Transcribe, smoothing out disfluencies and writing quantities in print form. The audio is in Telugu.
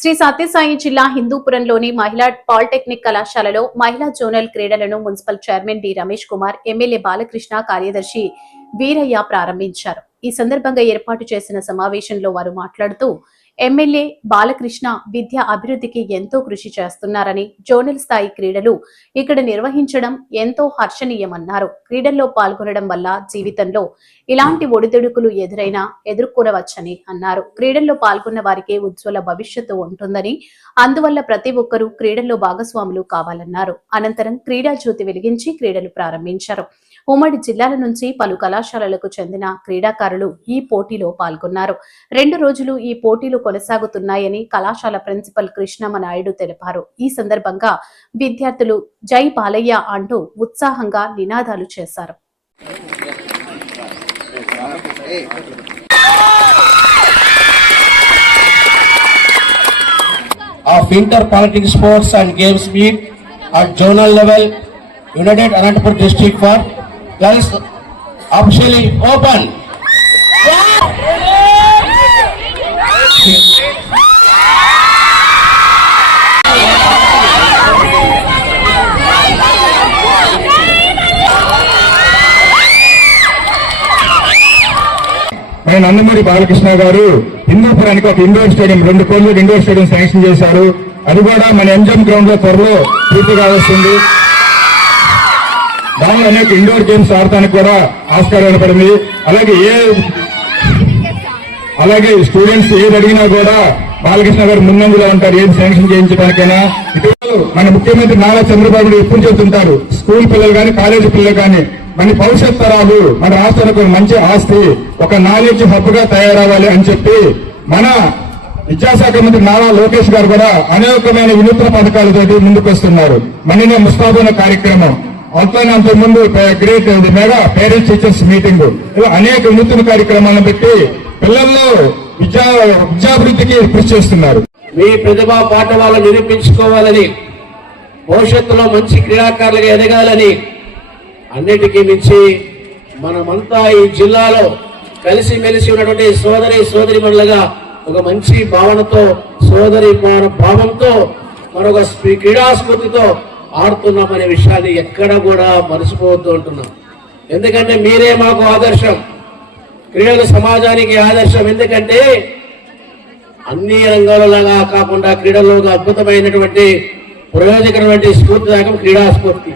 శ్రీ సత్యసాయి జిల్లా హిందూపురంలోని మహిళా పాలిటెక్నిక్ కళాశాలలో మహిళా జోనల్ క్రీడలను municipal chairman D Ramesh Kumar, MLA Balakrishna, కార్యదర్శి వీరయ్య ప్రారంభించారు. ఈ సందర్భంగా ఏర్పాటు చేసిన సమావేశంలో వారు మాట్లాడుతూ ఎమ్మెల్యే బాలకృష్ణ విద్య అభివృద్ధికి ఎంతో కృషి చేస్తున్నారని, జోనల్ స్థాయి క్రీడలు ఇక్కడ నిర్వహించడం ఎంతో హర్షణీయమన్నారు. క్రీడల్లో పాల్గొనడం వల్ల జీవితంలో ఇలాంటి ఒడిదుడుకులు ఎదుర్కొనవచ్చని అన్నారు. క్రీడల్లో పాల్గొన్న వారికి ఉజ్వల భవిష్యత్తు ఉంటుందని, అందువల్ల ప్రతి ఒక్కరూ క్రీడల్లో భాగస్వాములు కావాలన్నారు. అనంతరం క్రీడా జ్యోతి వెలిగించి క్రీడలు ప్రారంభించారు. ఉమ్మడి జిల్లాల నుంచి పలు కళాశాలలకు చెందిన క్రీడాకారులు ఈ పోటీలో పాల్గొన్నారు. 2 రోజులు ఈ పోటీలు కొనసాగుతున్నాయని కళాశాల ప్రిన్సిపల్ కృష్ణమ్మ నాయుడు తెలిపారు. ఈ సందర్భంగా విద్యార్థులు జై బాలయ్య అంటూ ఉత్సాహంగా నినాదాలు చేశారు. Of Inter Politics Sports and Games meet at zonal level, United Anantapur District for girls officially open. ఆయన నందమూరి బాలకృష్ణ గారు హిందూపురానికి ఒక ఇండోర్ స్టేడియం 2 కోట్ల ఇండోర్ స్టేడియం శాంక్షన్ చేశారు. అది కూడా మన ఎంజం గ్రౌండ్ లో త్వరలో పూర్తి కావస్తుంది. దానిలో అనేక ఇండోర్ గేమ్స్ ఆడటానికి కూడా ఆస్కారం ఏర్పడింది. అలాగే స్టూడెంట్స్ ఏది అడిగినా కూడా బాలకృష్ణ గారు ముందంజలో ఉంటారు, ఏది శాంక్షన్ చేయించడానికైనా. ఇటీవల మన ముఖ్యమంత్రి నారా చంద్రబాబు ఎప్పుడు చెబుతుంటారు, స్కూల్ పిల్లలు కానీ కాలేజీ పిల్లలు కానీ మన భవిష్యత్ తరాలు మన రాష్ట్రానికి ఒక మంచి ఆస్తి, ఒక నాలెడ్జ్ హబ్ గా తయారవ్వాలి అని చెప్పి మన విద్యాశాఖ మంత్రి నారా లోకేష్ గారు కూడా అనేకమైన వినూత్న పథకాలతో ముందుకు వస్తున్నారు. మననే ముస్తాబైన కార్యక్రమం, అంతకుముందు great mega parents teachers meeting, ఇలా అనేక వినూత్న కార్యక్రమాలను పెట్టి పిల్లల్లో విద్యాభివృద్ధికి కృషి చేస్తున్నారు. మీ ప్రతిభా పాఠవాలను నిరూపించుకోవాలని, భవిష్యత్తులో మంచి క్రీడాకారులుగా ఎదగాలని, అన్నిటికీ మించి మనమంతా ఈ జిల్లాలో కలిసిమెలిసి ఉన్నటువంటి సోదరిమణులుగా ఒక మంచి భావనతో, సోదరి భావంతో, మరొక క్రీడాస్ఫూర్తితో ఆడుతున్నామనే విషయాన్ని ఎక్కడ కూడా మర్చిపోవద్దు అంటున్నాం. ఎందుకంటే మీరే మాకు ఆదర్శం, క్రీడలు సమాజానికి ఆదర్శం. ఎందుకంటే అన్ని రంగాలలాగా కాకుండా క్రీడల్లో అద్భుతమైనటువంటి ప్రయోజకరమైన స్ఫూర్తిదాయకం క్రీడాస్ఫూర్తి.